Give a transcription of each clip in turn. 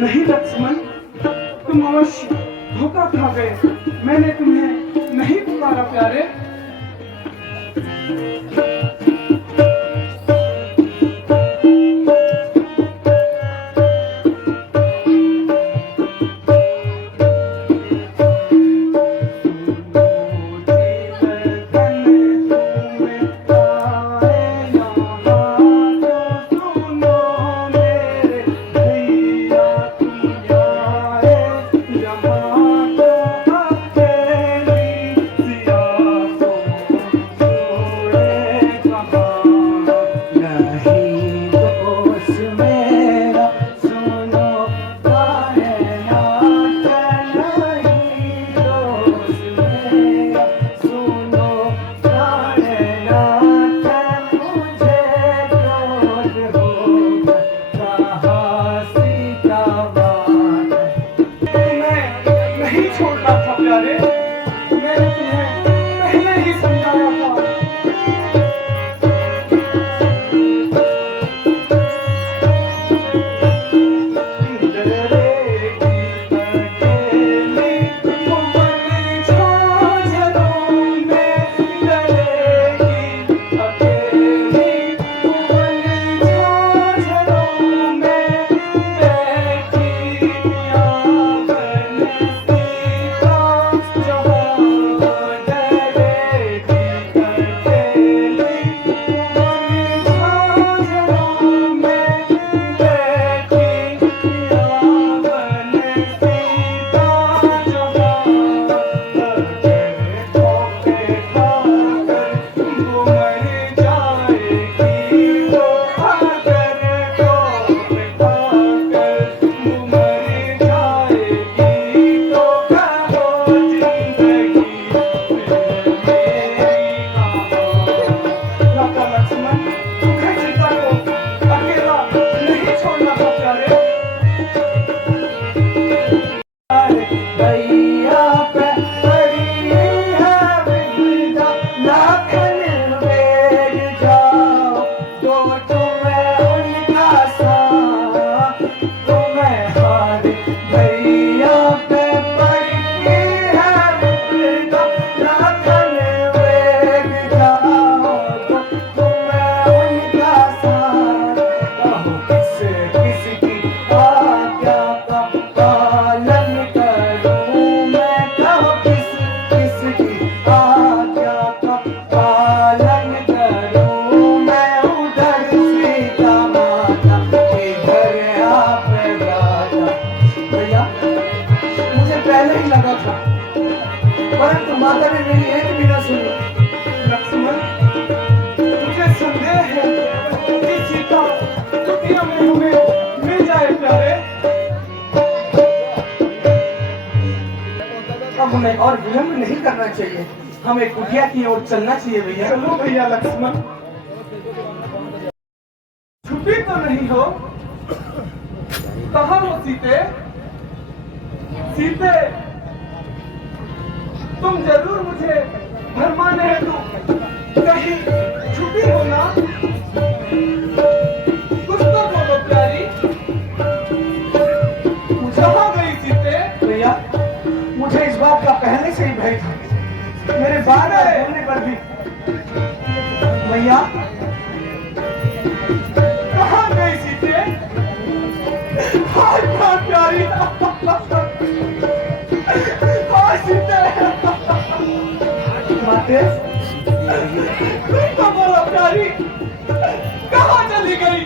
नहीं लक्ष्मण, तुम अवश्य धोखा खा गए। मैंने तुम्हें नहीं पुकारा प्यारे। परंतु माता ने मेरी एक भी न सुनी। लक्ष्मण, मुझे संदेह है कि सीता कुटिया में हमें मिल जाए प्यारे। अब हमें और विलंब नहीं करना चाहिए, हमें कुटिया की ओर चलना चाहिए भैया। चलो भैया लक्ष्मण, छुपी तो नहीं हो? कहाँ हो सीते? सीते, तुम जरूर मुझे भरमाने हेतु कहीं छुपी हो ना? कुछ तो बोलो प्यारी, कहाँ गई सीते? भैया, मुझे इस बात का पहले से ही भय था, मेरे बार बार बोलने पर भी। भैया, कहाँ गई सीते? हाँ प्यारी, हाँ सीते। माते, तुम तो बोलो प्यारी, कहाँ चली गई?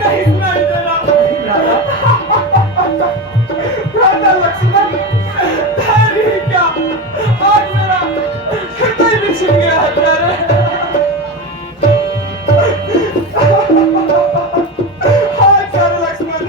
नहीं सुनाई दे रहा। राजा लक्ष्मण धैर्य ही क्या, आज मेरा हृदय भी छिन गया है प्यारे। हाय प्यारे लक्ष्मण।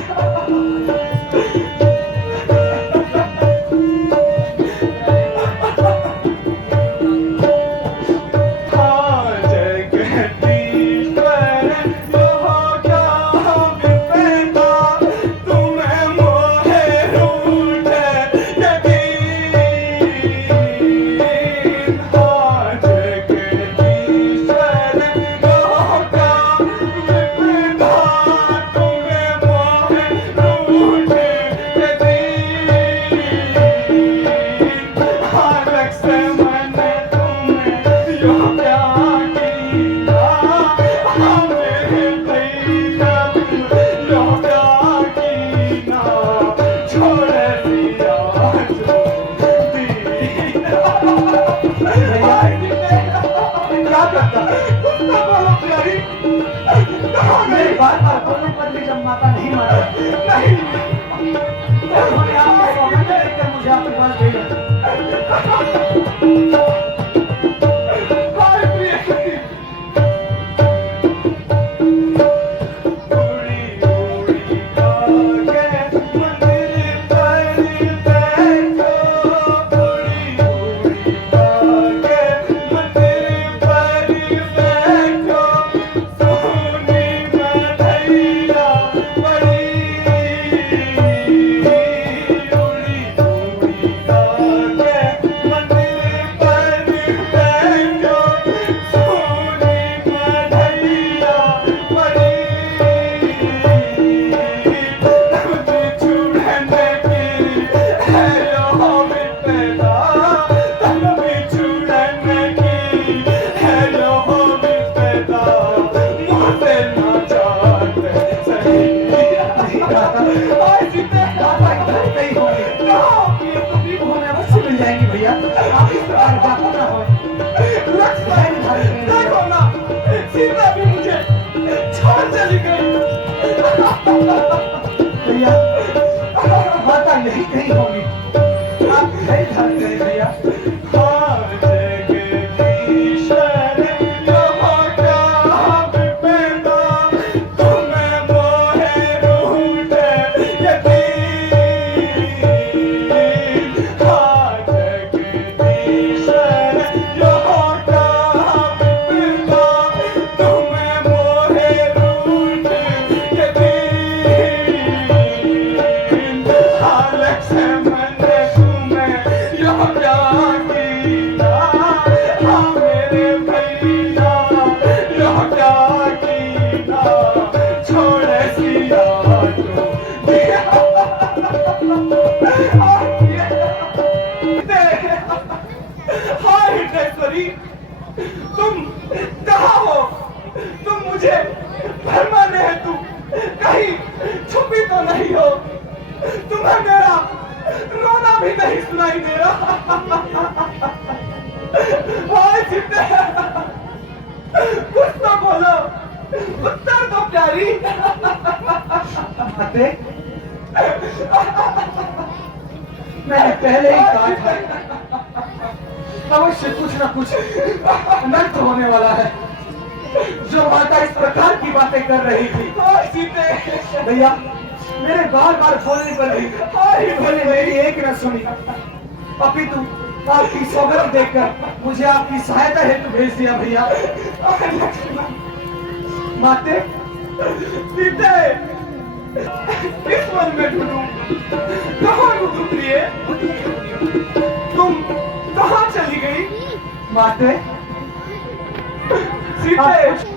मेरी बात दोनों पत्नी जब माता नहीं माना नहीं उन्होंने आपको सौगंध देकर मुझे आपके पास भेजा। हाय प्रिय सखी। भैया आप इस प्रकार जाकर ना हो। देखो ना, सीता भी मुझे छोड़ चली गई। भैया माता यही कहीं होगी, आप यही धारण करें भैया। तुम कहाँ हो? तुम मुझे भरमाने हेतु कहीं छुपी तो नहीं हो? तुम्हें मेरा रोना भी नहीं सुनाई दे रहा? हाय सीते, कुछ तो बोलो, उत्तर दो प्यारी। मैंने पहले ही कहा था अवश्य कुछ न कुछ अनर्थ होने वाला है। जो माता इस प्रकार की बातें कर रही थी सीते भैया, मेरे बार बार बोलने पर भी बोले मेरी एक न सुनी, अपितु आपकी सौगंध देखकर मुझे आपकी सहायता हेतु भेज दिया भैया। माते सीते, किस वन में ढूंढूं, कहाँ ढूंढूं प्रिय? तुम कहाँ चली गई? माते सीते,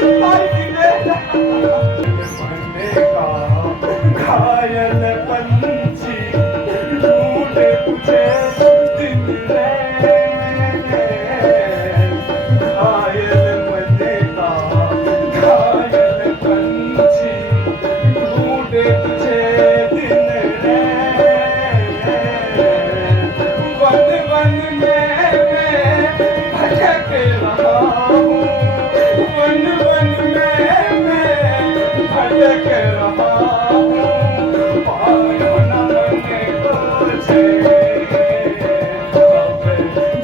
भाई सीधे बनने का घायल पंछी ढूंढे तुझे दिन घायल बनने का घायल पंछी ढूंढे तुझे दिन वन वन में भटक रहा हूँ वन वन में भटक रहा हूँ पायो न मन तुझे अब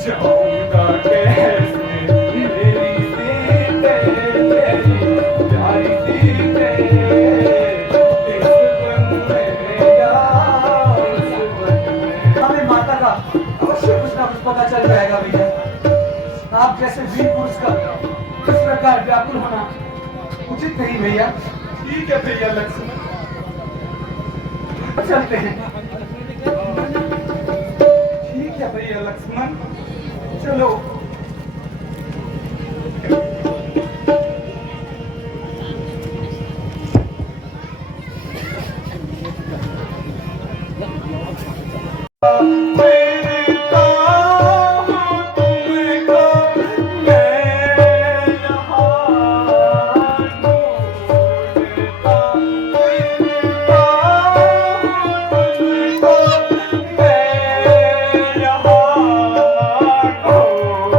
जाऊंगा कैसे मेरी सीते तेरी प्यारी सीते इस वन में या उस वन में हमें माता का अवश्य कुछ ना कुछ पता चल जाएगा भैया। आप जैसे वीर पुरुष का इस प्रकार व्याकुल होना उचित नहीं भैया। ठीक है भैया लक्ष्मण चलते हैं। ठीक है भैया लक्ष्मण चलो देखता हूँ तुमको मैं यहाँ ढूंढता देखता हूँ तुमको मैं यहाँ ढूंढता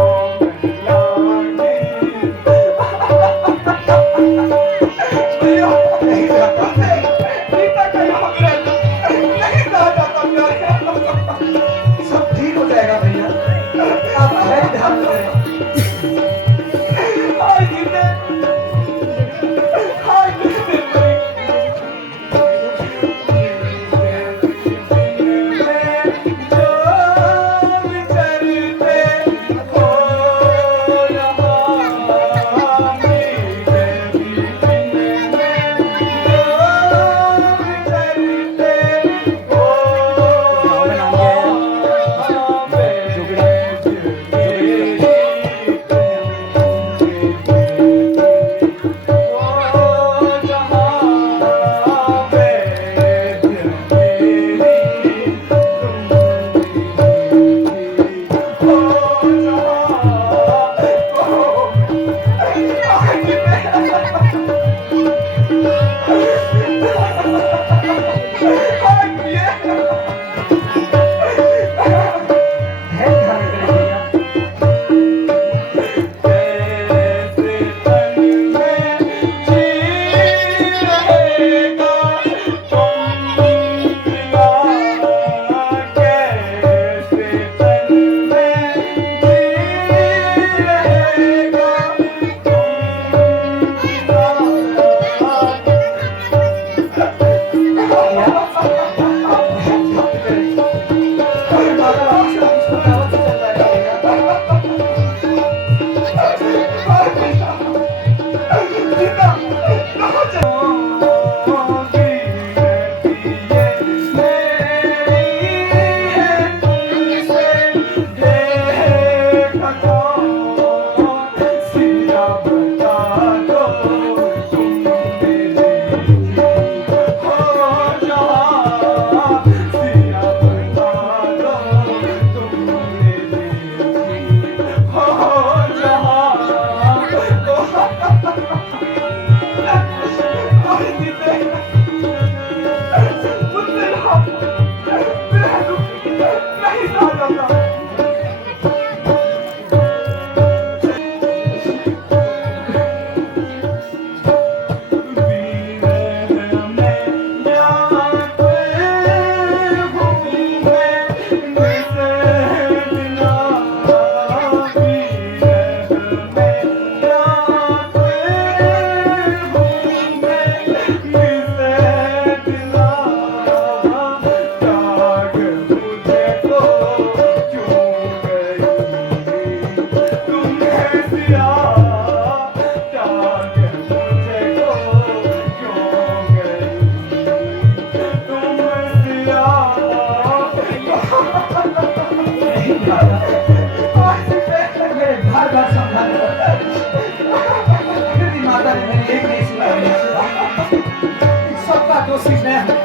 सबका दोषी मैं हूँ।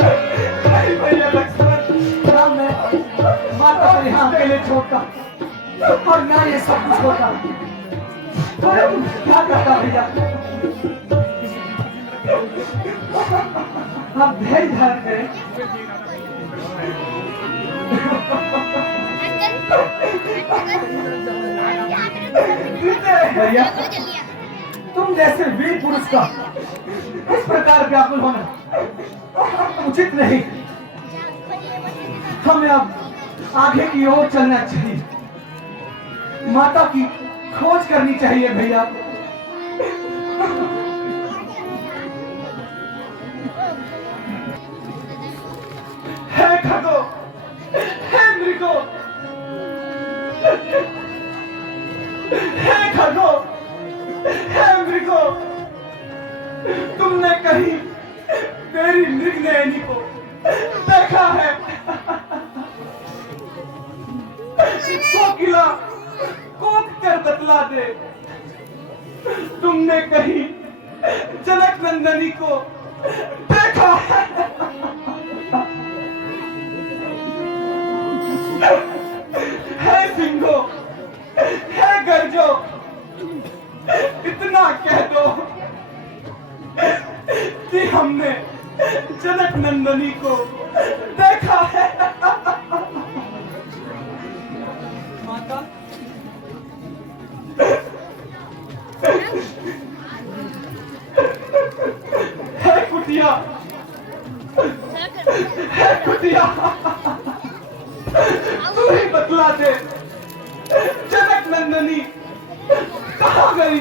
नहीं भैया लक्ष्मण, ना मैं माता को यहाँ अकेले छोड़ता और ना ये सब कुछ होता। अरे क्या करता भैया? आप धैर्य धारण करें। भैया तुम जैसे वीर पुरुष का इस प्रकार व्याकुल होना उचित नहीं। हमें अब आगे की ओर चलना चाहिए, माता की खोज करनी चाहिए भैया। है खगो, है मृगो, है खगो, है मृगो, तुमने कहीं मेरी मृगनयनी को देखा है? कोकिला कूक कर बतला दे, तुमने कहीं जनक नंदनी को देखा है? है सिंहो, है गर्जो, इतना कह दो कि हमने जनक नंदनी को देखा है। माता है कुटिया, है कुटिया, तू ही बतला दे, जनक नंदनी कहाँ गई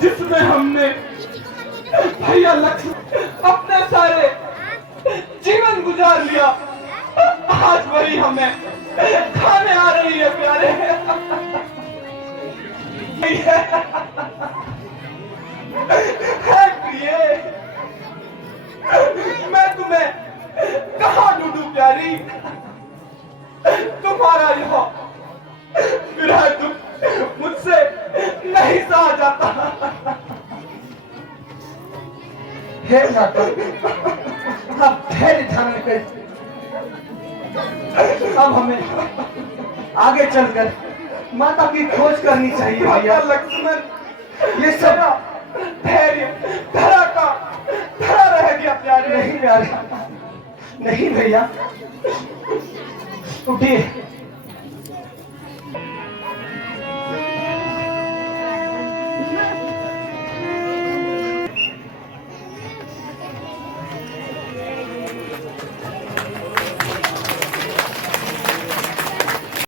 जिसमें हमने भैया लक्ष्मण अपने सारे जीवन गुजार लिया? आज वही हमें खाने आ रही है प्यारे। है प्रिय, मैं तुम्हें कहाँ ढूंढूं प्यारी? तुम्हारा यह विरह दुख मुझसे नहीं सहा जाता। हे माता आप धैर्य धारण करें। अब हमें आगे चलकर माता की खोज करनी चाहिए भैया। लक्ष्मण, ये सब धैर्य धरा का धरा रह गया प्यारे। नहीं प्यारे, नहीं भैया, उठिए।